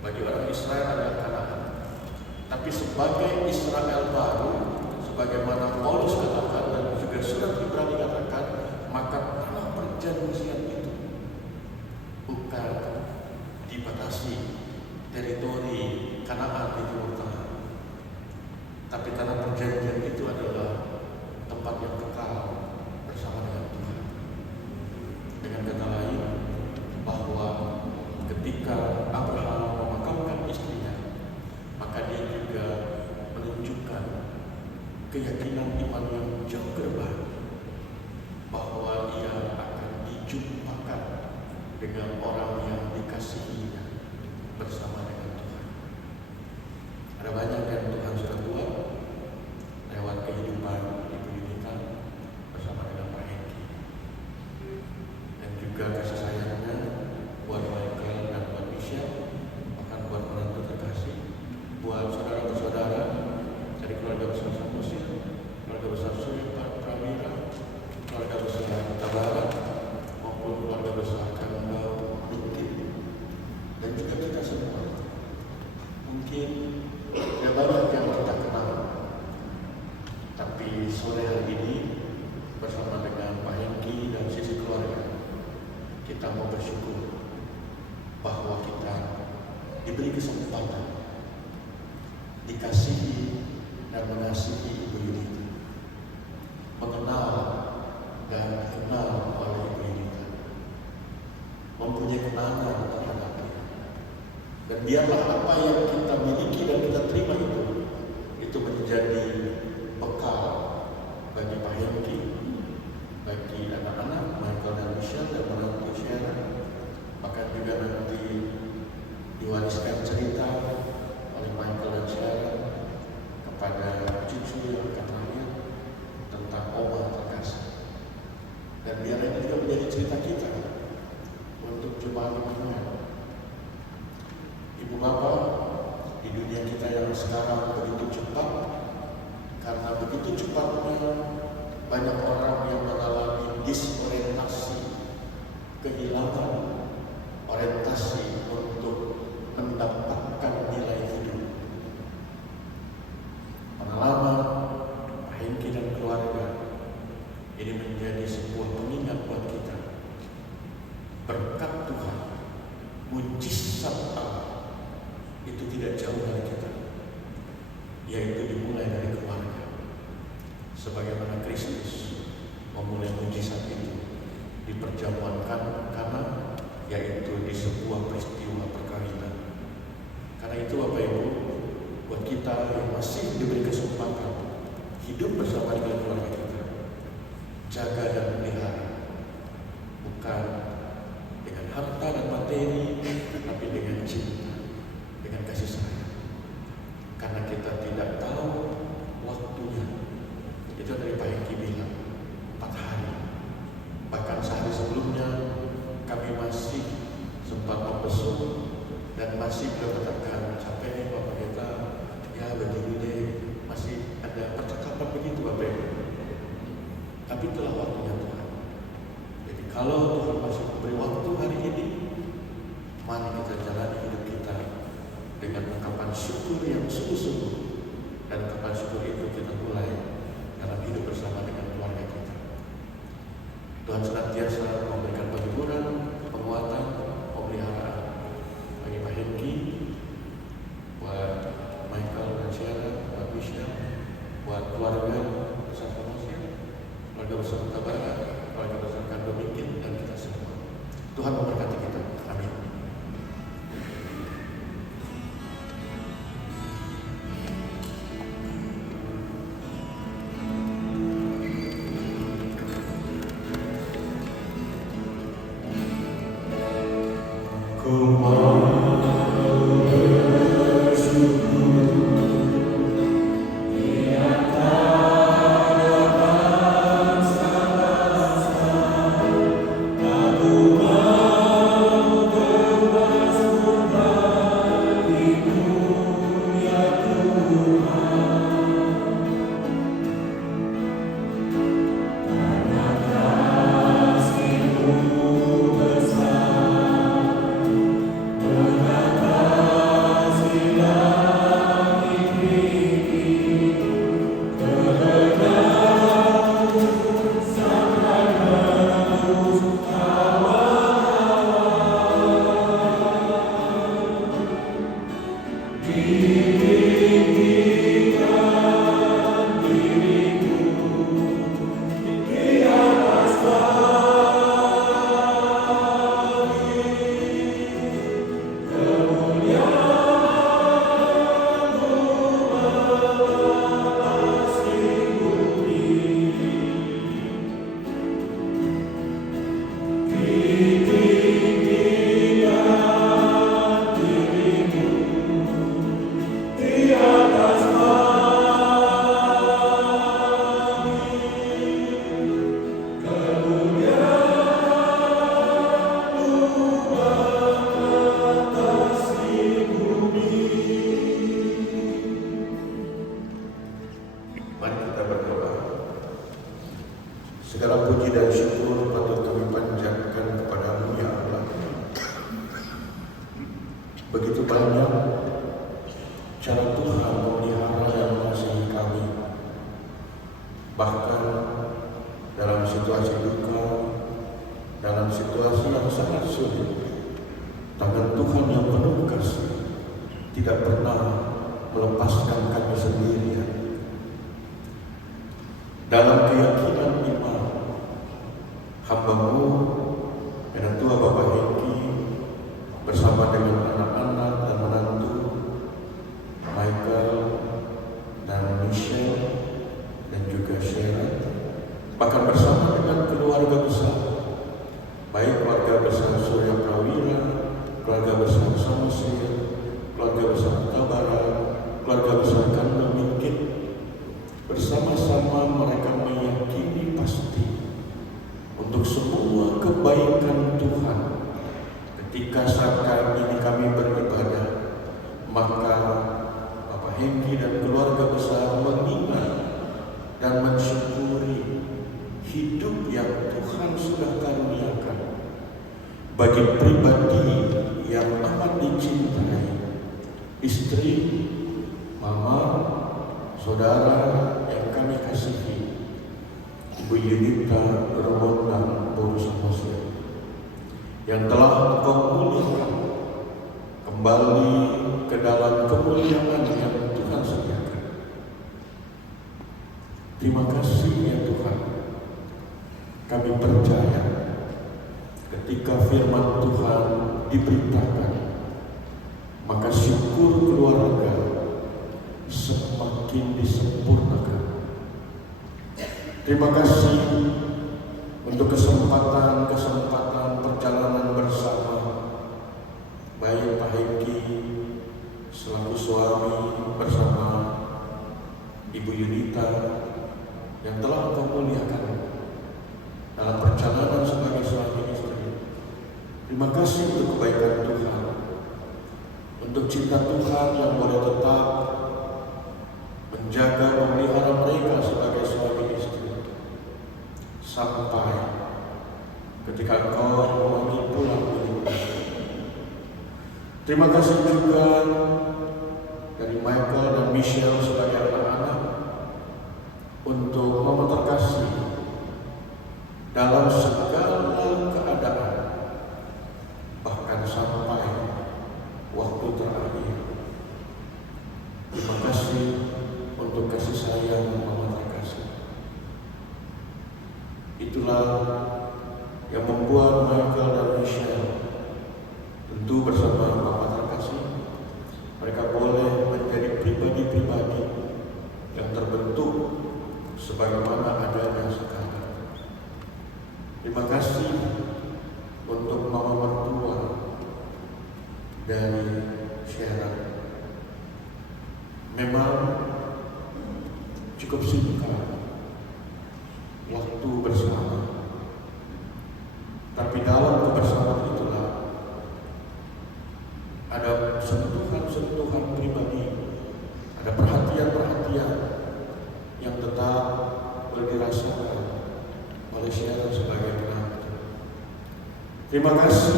bagi orang Israel adalah Kanaan. Tapi sebagai Israel baru, sebagaimana Paulus katakan dan juga surat Ibrani katakan, maka tanah perjanjian itu bukan dibatasi teritori Kanaan di Timur Tengah, tapi tanah perjanjian itu adalah tempat yang kekal bersama dengan Tuhan. Dengan kata lain, bahwa ketika Abraham memakamkan istrinya, maka dia juga menunjukkan keyakinan iman yang jauh ke depan, bahwa ia akan dijumpakan dengan orang yang dikasihinya bersama dengan Tuhan. Ada banyak yang Tuhan sudah buat lewat kehidupan Ibu Yunita bersama dengan Pak Hengki, dan juga kasih sayangnya buat Michael dan buat Michelle, bahkan buat menantu terkasih, buat saudara-saudara dari keluarga besar Samosir, keluarga besar Surya Pramira, keluarga besar Tabara, maupun keluarga besar Kandau Lutin, dan juga kita semua. Mungkin tidak banyak yang kita kenal, tapi sore hari ini bersama dengan Pak Hengki dan sisi keluarga, kita mau bersyukur bahwa kita diberi kesempatan dikasihi dan mengasihi Ibu Yunita, mengenal dan dikenal oleh Ibu Yunita, mempunyai kenangan terhadap dia. Dan biarlah apa yang kita miliki dan kita terima itu menjadi bekal bagi Pak Hengki, bagi anak-anak Michael dan Michelle dan menantu Sharon, bahkan juga nanti diwariskan cerita oleh Michael dan Sharon kepada cucu yang akan lahir tentang oma terkasih. Dan biar ini juga menjadi cerita kita untuk jemaat lingkungan. Ibu Bapak, di dunia kita yang sekarang begitu cepat, karena begitu cepatnya banyak orang yang mengalami disorientasi, kehilangan orientasi untuk mendapatkan nilai hidup. Pengalaman Pak Hengki dan keluarga ini menjadi sebuah pengingat buat kita. Berkat Tuhan, mujizat Allah itu tidak jauh dari kita, yaitu dimulai dari keluarga. Sebagaimana Kristus memulai mujizat itu di perjamuan Kana, yaitu di sebuah peristiwa perkawinan. Karena itu Bapak Ibu, buat kita yang masih diberi kesempatan hidup bersama dengan keluarga kita. Jaga dan pelihara, bukan dengan harta dan materi, tapi dengan cinta, dengan kasih sayang. Karena kita tidak tahu waktunya. Itu dari Pak Hengki bilang 4 hari. Bahkan sehari sebelumnya kami masih sempat membesuk dan masih beliau katakan, capek nih Bapak Pendeta, ya begini deh, masih ada percakapan begitu Bapak Ibu. Tapi itulah waktunya Tuhan. Jadi kalau Tuhan masih memberi waktu hari ini, mari kita jalani hidup kita dengan ungkapan syukur yang sungguh-sungguh. Dan ungkapan syukur itu kita mulai dalam hidup bersama dengan keluarga kita. Tuhan senantiasa memberikan penghiburan, penguatan, pemeliharaan bagi Pak Hengki, buat Michael dan Sarah, buat Michelle, buat keluarga besar Samosir, keluarga besar Kota Barat, keluarga besar Kando Mingkin, dan kita semua. Tuhan memberkati kita. Amin. Segala puji dan syukur patut kami panjatkan kepada-Mu ya Allah. Begitu banyak cara Tuhan memelihara dan mengasihi kami. Bahkan dalam situasi duka, dalam situasi yang sangat sulit, tangan Tuhan yang penuh kasih tidak pernah melepaskan kami sendirian. Dalam keyakinan iman, hamba-Mu dan Tua Bapak Hengki bersama dengan anak-anak dan menantu Michael dan Michelle dan juga Sharon, bahkan bersama dengan keluarga besar, baik keluarga besar Surya Prawira, keluarga besar Samosir, keluarga besar Kota Barat, keluarga besar Kando Mingkin, bersama-sama mereka meyakini pasti untuk semua kebaikan Tuhan. Ketika saat ini kami beribadah, maka Bapak Hengki dan keluarga besar mengingat dan mensyukuri hidup yang Tuhan sudah karuniakan bagi pribadi yang amat dicintai, istri, mama, saudara yang kami kasihi, Ibu Yunita Robotan Boru Samosir, yang telah Engkau pulihkan kembali ke dalam kemuliaan yang Tuhan sediakan. Terima kasih ya Tuhan. Kami percaya ketika firman Tuhan diberitakan, maka syukur keluarga semakin disempurnakan Terima kasih untuk kesempatan perjalanan bersama, baik Pak Hengki selaku suami bersama Ibu Yunita yang telah Engkau muliakan dalam perjalanan sebagai suami istri. Terima kasih untuk kebaikan Tuhan, untuk cinta Tuhan yang boleh tetap menjaga memelihara mereka sebagai suami istri sampai ketika Engkau memanggil pulang ke. Terima kasih juga dari Michael dan Michelle sebagai anak-anak untuk Mama terkasih dalam segala keadaan, bahkan sampai waktu terakhir. Terima kasih untuk kasih sayang Mama terkasih. Itulah yang membuat Michael dan Michelle, tentu bersama Mama terkasih, mereka boleh menjadi pribadi-pribadi yang terbentuk sebagaimana adanya sekarang. Terima kasih untuk Mama mertua dari Sharon. Memang cukup singkat waktu bersama, tapi dalam kebersamaan itulah ada sentuhan-sentuhan pribadi, ada perhatian-perhatian yang tetap boleh dirasakan oleh Sharon sebagai penantu. Terima kasih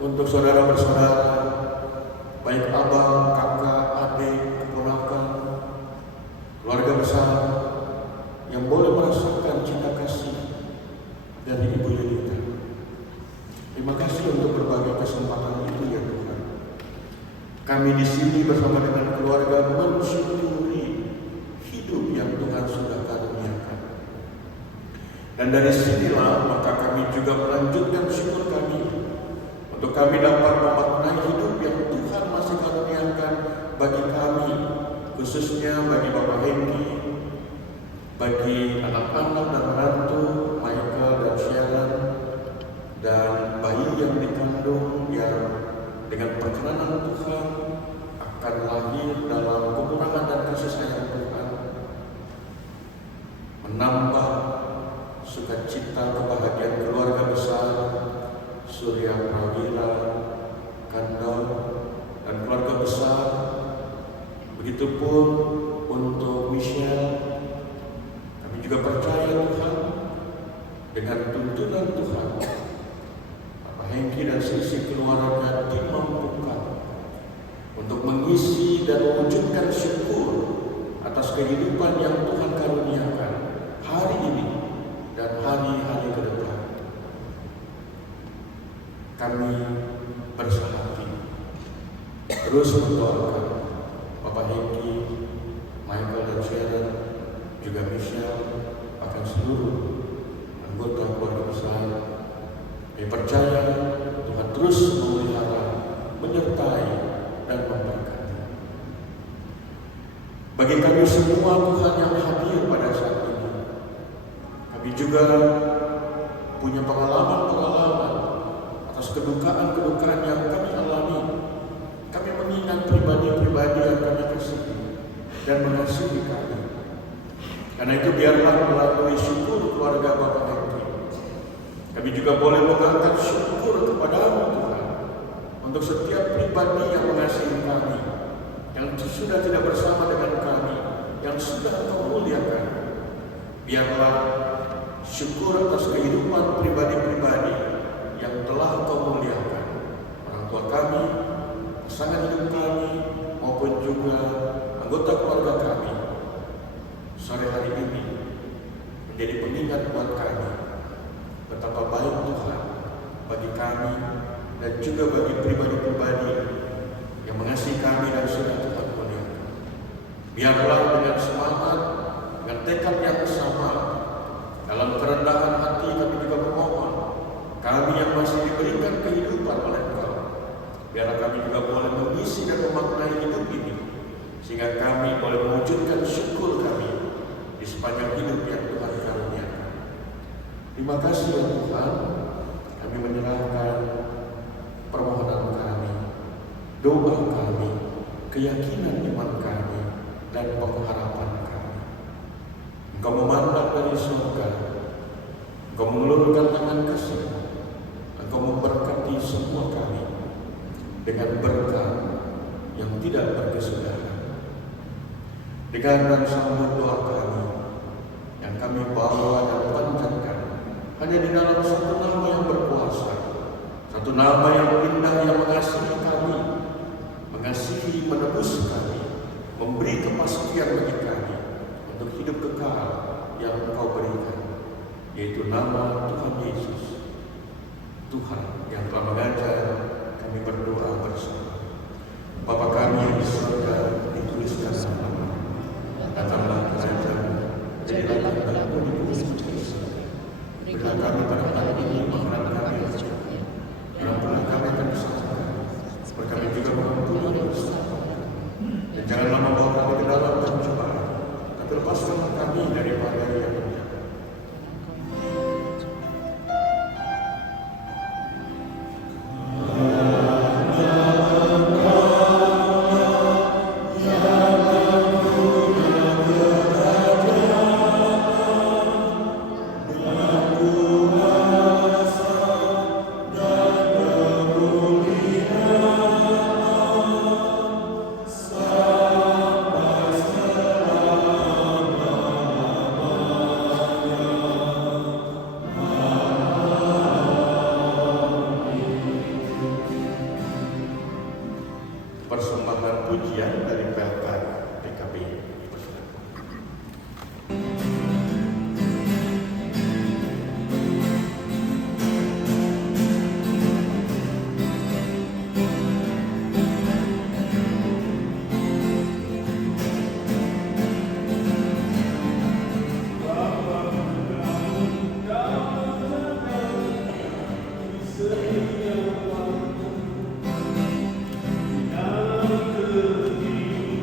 untuk saudara bersaudara, baik abang, kakak, adik, keponakan, keluarga besar yang boleh merasakan cinta kasih dari Ibu Yunita. Terima kasih untuk berbagai kesempatan itu ya Tuhan. Kami di sini bersama dengan keluarga mensyukuri hidup yang Tuhan sudah karuniakan. Dan dari sinilah maka kami juga melanjutkan syukur kami untuk kami dapat memaknai hidup yang Tuhan masih karuniakan bagi kami, khususnya bagi Bapak Hengki, bagi anak-anak dan menantu Michael dan Sharon, dan bayi yang dikandung yang dengan perkenanan Tuhan akan lahir dalam kemurahan dan kasih sayang Tuhan, menambah sukacita kebahagiaan keluarga besar Surya Prawira, Kandau, dan keluarga besar. Begitupun untuk Michelle. Kami juga percaya Tuhan dengan tuntunan Tuhan, Bapak Hengki dan seisi keluarga dimampukan untuk mengisi dan mewujudkan syukur atas kehidupan yang Tuhan karuniakan hari ini dan hari-hari ke depan. Kami bersehati terus mendoakan Bapak Hengki, Michael dan Sharon, juga Michelle, bahkan seluruh anggota keluarga besar. Kami percaya Tuhan terus memelihara, menyertai, dan memberkati. Bagi kami semua Tuhan yang hadir pada saat ini, kami juga punya pengalaman-pengalaman atas kedukaan-kedukaan yang kami alami. Kami mengingat pribadi-pribadi yang kami kasihi dan mengasihi kami. Karena itu biarlah melalui syukur keluarga Bapak Hengki, kami juga boleh mengangkat syukur kepada-Mu Tuhan untuk setiap pribadi yang mengasihi kami, yang sudah tidak bersama dengan kami, yang sudah Engkau muliakan. Biarlah syukur atas kehidupan pribadi-pribadi yang telah Engkau muliakan, orang tua kami, pasangan hidup kami, maupun juga anggota keluarga kami, sore hari ini menjadi pengingat buat kami betapa baik Tuhan bagi kami dan juga bagi pribadi-pribadi yang mengasihi kami dan sudah Tuhan muliakan. Biarlah dengan semangat, dengan tekad yang sama, dalam kerendahan hati kami juga bermohon, kami yang masih diberikan kehidupan oleh Engkau, biarlah kami juga boleh mengisi dan memaknai hidup ini, sehingga kami boleh mewujudkan syukur kami di sepanjang hidup yang Tuhan Terima kasih ya Tuhan, kami menyerahkan permohonan kami, doa kami, keyakinan iman kami, dan pengharapan kami. Engkau memandang dari surga, Engkau mengulurkan tangan kasih, Engkau memberkati semua kami dengan berkat yang tidak berkesudahan. Dengan sambut doa kami yang kami bawa dan panjatkan hanya di dalam satu nama yang berkuasa, satu nama yang indah yang mengasihi kami, mengasihi menebus kami, memberi kepastian bagi kami untuk hidup kekal yang Engkau berikan, yaitu nama Tuhan Yesus, Tuhan yang telah mengajar kami berdoa bersama. Bapa kami yang di surga, dituliskan nama-Mu, datanglah kerajaan-Mu, jadilah kehendakmu di bumi seperti di surga. Berilah kami pada hari ini makanan kami yang secukupnya, dan ampunilah kami akan dosa kami, seperti kami juga mengampuni dosa kami. Dan janganlah membawa kami ke dalam pencobaan, tapi lepaskanlah kami daripada yang jahat. Persembahan pujian dari PLK PKB. Dalam kehidupan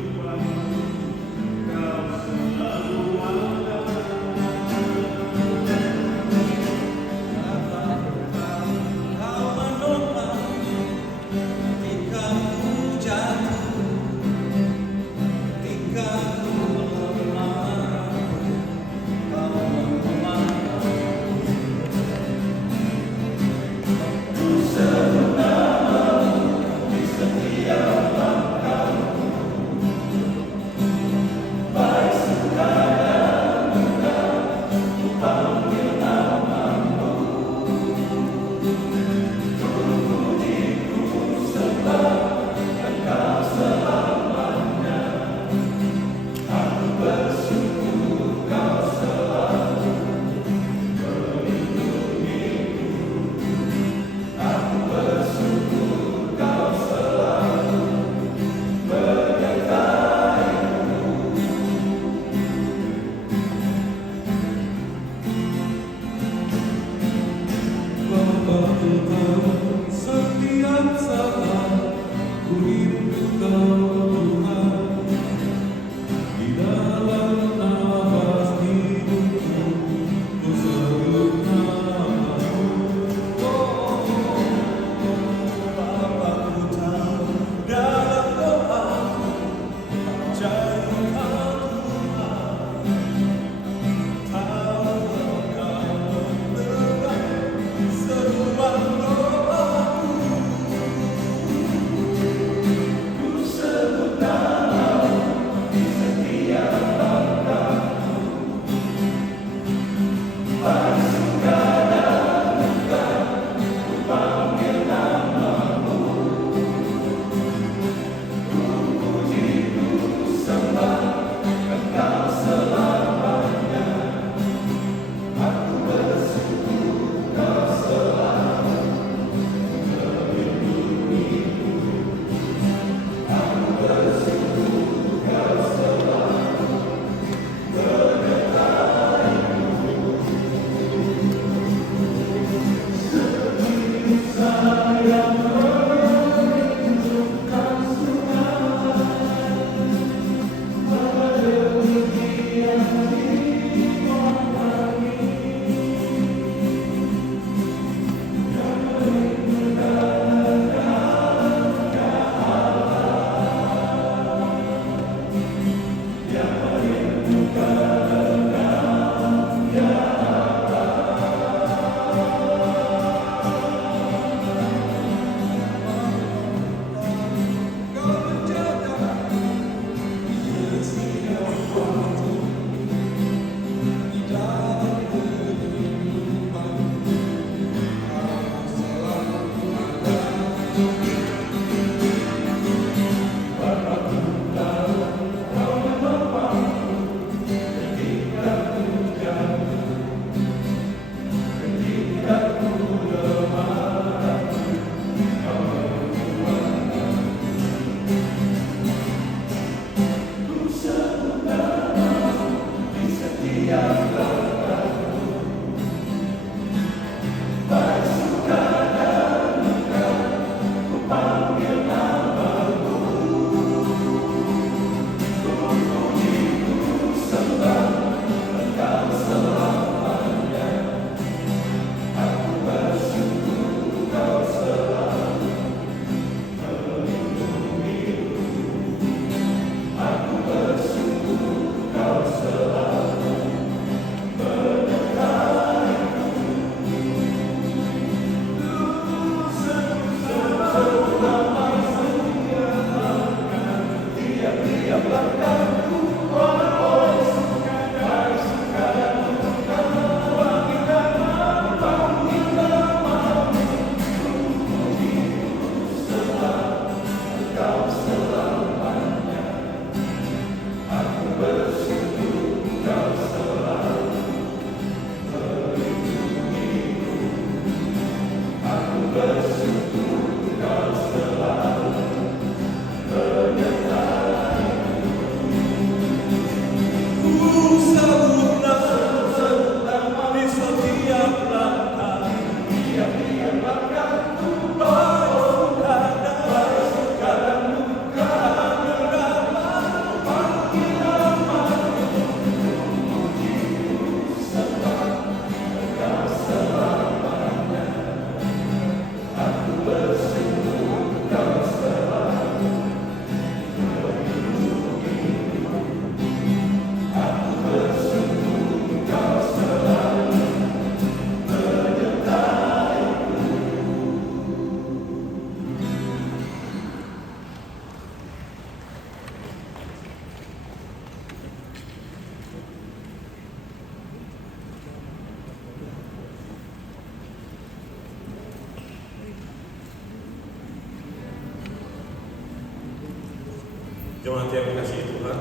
Jemaat yang dikasihi Tuhan,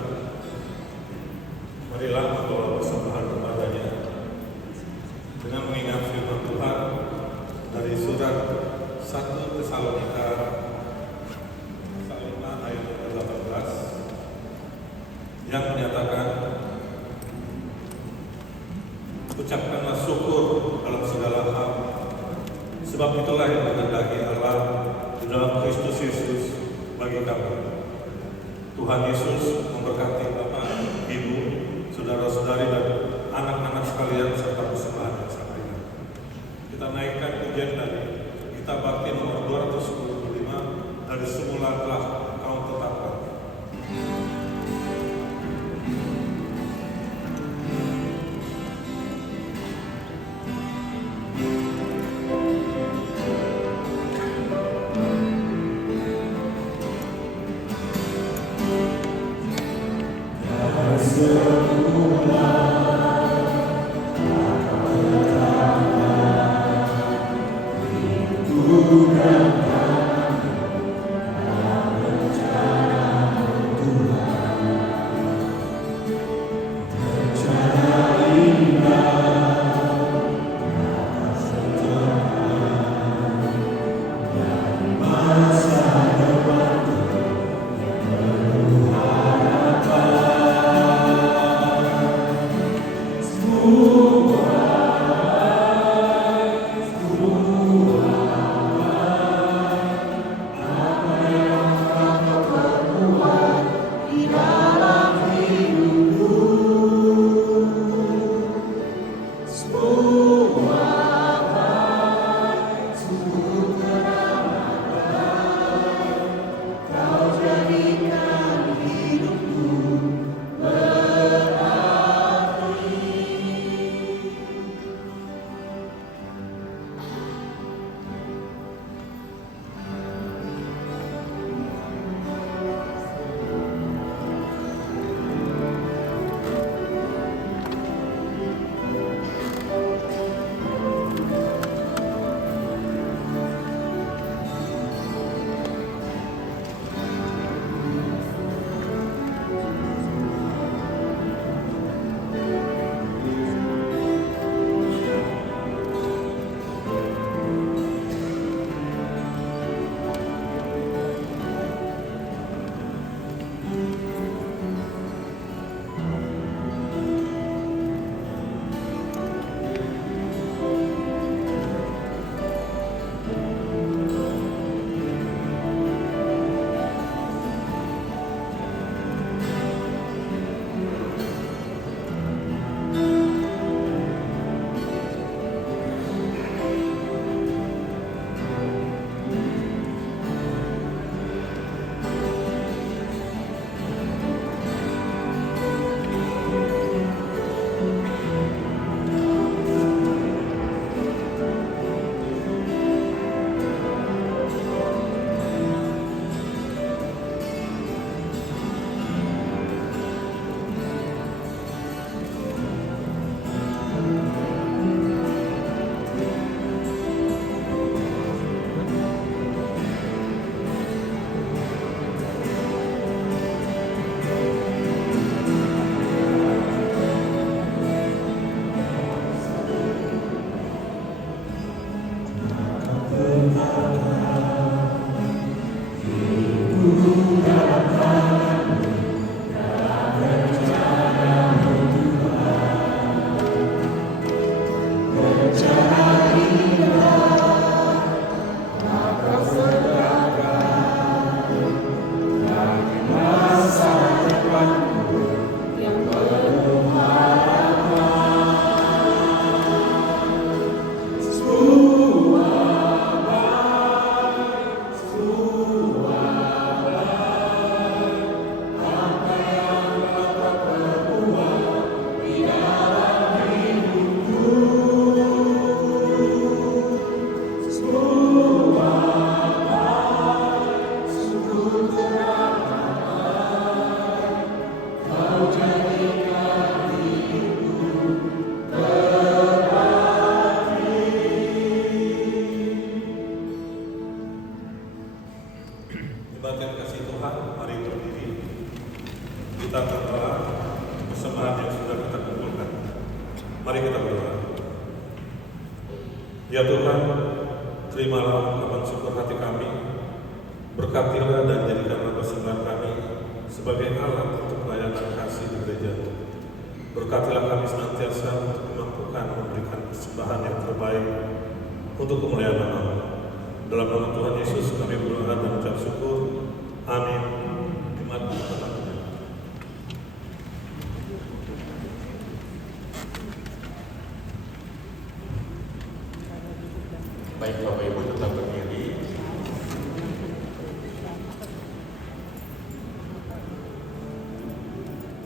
marilah membawa persembahan kepadanya dengan mengingat firman Tuhan dari surat 1 Tesalonika pasal 5 ayat 18 yang menyatakan, ucapkanlah syukur dalam segala hal, sebab itulah yang dikehendaki Allah di dalam Kristus Yesus bagi kamu. Tuhan Yesus memberkati Bapak, Ibu, saudara-saudari dan anak-anak sekalian serta persembahan yang satu ini. Kita naikkan pujian dari Gita Bakti nomor 225 dari Semula Telah Kau Tetapkan. Jemaat yang kasih Tuhan, mari berdiri. kita telah persembahan yang sudah kita kumpulkan. Mari kita berdoa. Ya Tuhan, terimalah ungkapan syukur hati kami, berkatilah dan jadikanlah persembahan kami sebagai alat untuk pelayanan kasih di gereja. Berkatilah kami senantiasa untuk memampukan memberikan persembahan yang terbaik untuk kemuliaan nama. Dalam nama Tuhan Yesus kami berdoa dan ucap syukur. Amin. Iman Tuhan. Baik Bapak Ibu tetap berdiri.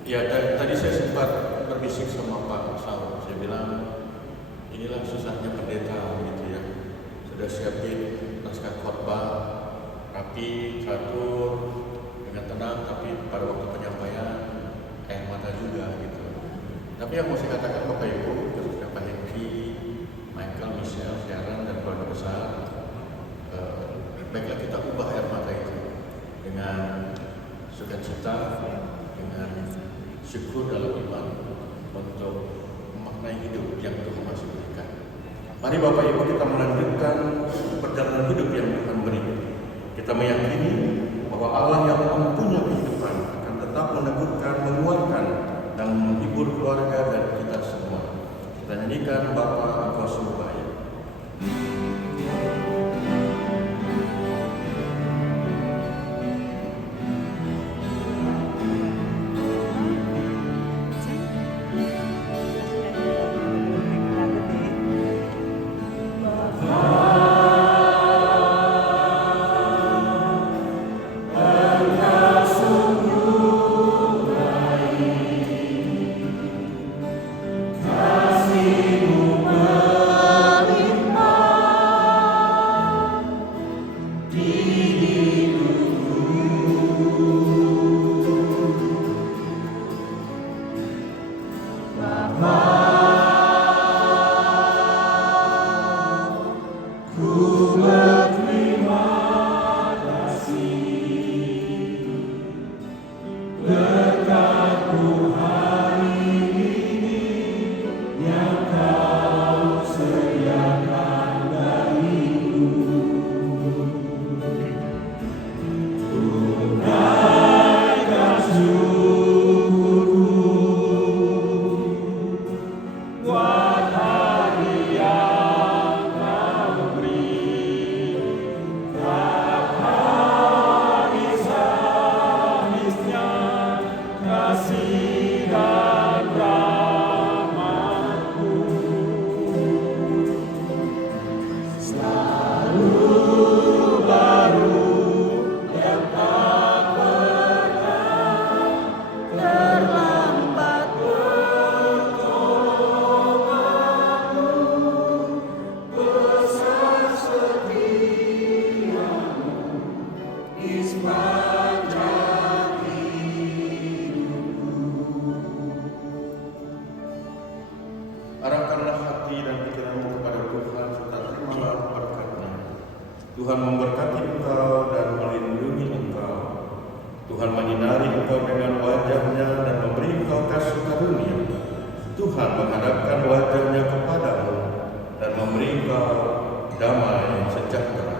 Ya, tadi saya sempat berbisik sama Pak Saul. Saya bilang, inilah susahnya pendeta gitu ya. Sudah siapin naskah khotbah, rapi, teratur, dengan tenang, tapi pada waktu penyampaian air mata juga gitu. Tapi yang mau saya katakan Bapak Ibu, khususnya Pak Henki, Michael, Michelle, Sharon, dan keluarga besar, baiklah kita ubah air mata itu dengan sukacita, dengan syukur dalam iman untuk memaknai hidup yang Tuhan masih berikan. Mari Bapak Ibu kita melanjutkan perjalanan hidup yang Tuhan beri. Kita meyakini bahwa Allah yang mempunyai kehidupan akan tetap meneguhkan, menguatkan, dan menghibur keluarga dan kita semua. Kita nyanyikan Bapa Engkau Sungguh Baik. Arahkanlah hati dan pikiranmu kepada Tuhan serta terimalah berkat-Nya. Tuhan memberkati engkau dan melindungi engkau. Tuhan menyinari engkau dengan wajah-Nya dan memberi engkau kasih karunia. Tuhan menghadapkan wajah-Nya kepadamu dan memberi engkau damai sejahtera.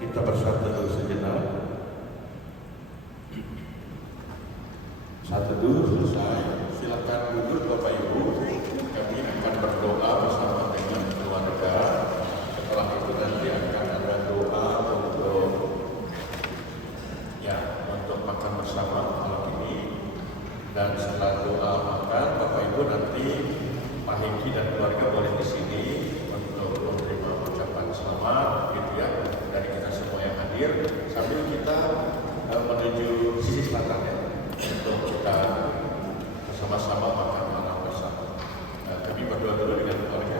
Kita bersatu dulu sejenak. Saat teduh selesai, silakan duduk Bapak Ibu. Kami akan berdoa bersama dengan keluarga. Setelah itu nanti akan ada doa untuk makan bersama malam ini. Dan setelah doa makan, Bapak Ibu nanti Pak Hengki dan keluarga boleh di sini untuk menerima ucapan selamat, gitu ya, dari kita semua yang hadir, sambil kita menuju sisi selatan ya, untuk kita bersama-sama makan malam bersama. Kami berdoa dulu dengan keluarga.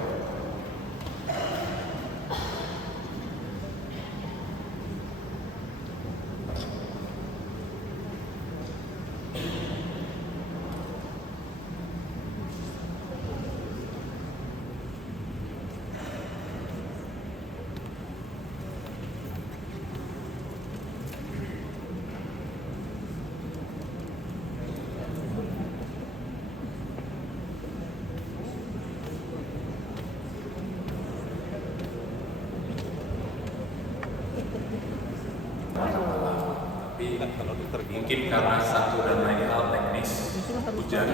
Mungkin karena satu dan lain hal teknis hujan,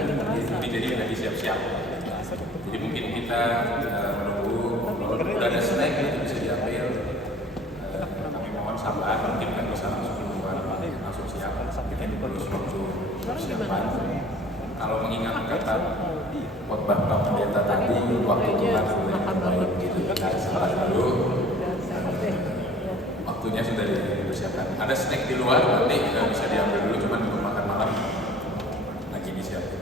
jadi nggak disiap-siap. Jadi mungkin kita menunggu kalau udah ada snack itu bisa diambil. Kami mohon sabar, mungkin kan bisa langsung keluar, langsung siap. Bikin dulu suatu persiapan. Kalau mengingat kata khotbah Pak Pendeta tadi, waktu Tuhan sudah baik gitu. Kita sabar dulu. Waktunya sudah dipersiapkan. Ada snack di luar, nanti bisa diambil dulu, cuman untuk makan malam lagi disiapkan.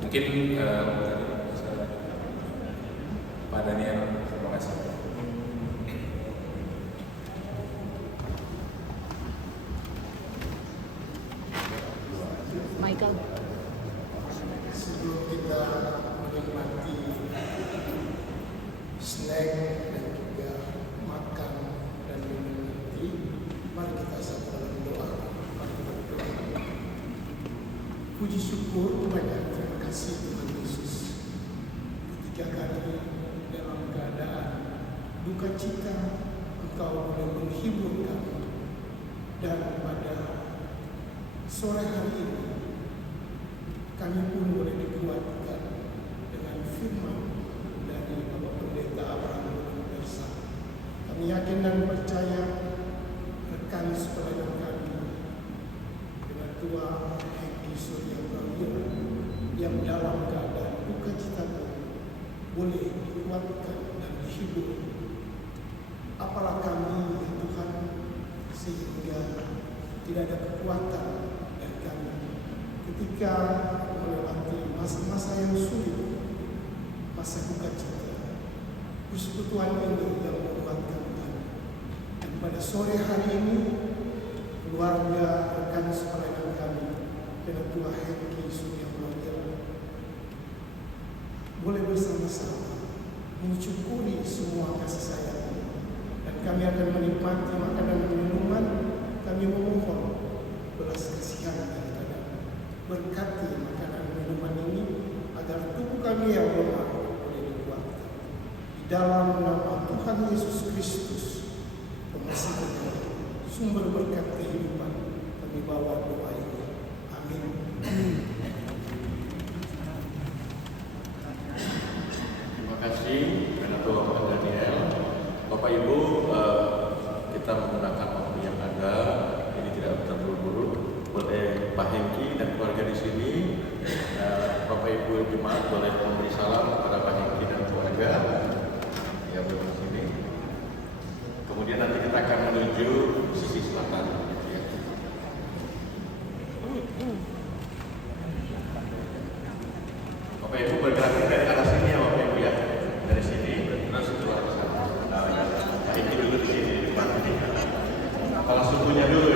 Mungkin Pak Daniel, terima kasih. Michael. Sebelum kita menikmati snack dan juga makan dan minum nanti, mari kita satu dalam doa. Mari kita berdoa. Puji syukur banyak, terima kasih Tuhan Yesus. Ketika kami dalam keadaan duka cita, Engkau boleh menghibur kami. Dan pada sore hari ini, kami pun boleh dikuatkan dengan firman dari Bapak Pendeta Abraham Bersa. Kami yakin dan percaya rekan sepelayan kami dengan Tua Hengki Surya Prawira yang dalam keadaan duka cita boleh dikuatkan dan dihibur. Apalah kami ya Tuhan, sehingga tidak ada kekuatan dari kami ketika melewati masa-masa yang sulit, masa duka cita. Persekutuan ini yang menguatkan kami. Dan pada sore hari ini, keluarga rekan sepelayan kami dan Tua Hengki Surya Prawira boleh bersama-sama mensyukuri semua kasih sayang. Dan kami akan menikmati makanan dan minuman. Kami memohon belas kasihan dari Tuhan. Berkati makanan dan minuman ini agar tubuh kami yang lemah boleh dikuatkan. Di dalam nama Tuhan Yesus Kristus, Pengasih kita, sumber berkat kehidupan, kami bawa doa ini. Amin. Terima kasih Pendeta Bapak Daniel. Bapak Ibu, kita menggunakan waktu yang ada, ini tidak terburu-buru. Boleh Pak Hengki dan keluarga di sini, Bapak Ibu jemaat boleh memberi salam kepada Pak Hengki dan keluarga. Ya, di sini. Kemudian nanti kita akan menuju sisi selatan. Ya. Bapak Ibu bergerak dari arah sini ya Bapak Ibu ya, dari sini terus keluar ke sana. Nah, Hengki dulu di sini di depan ini. Kepala sukunya dulu ya.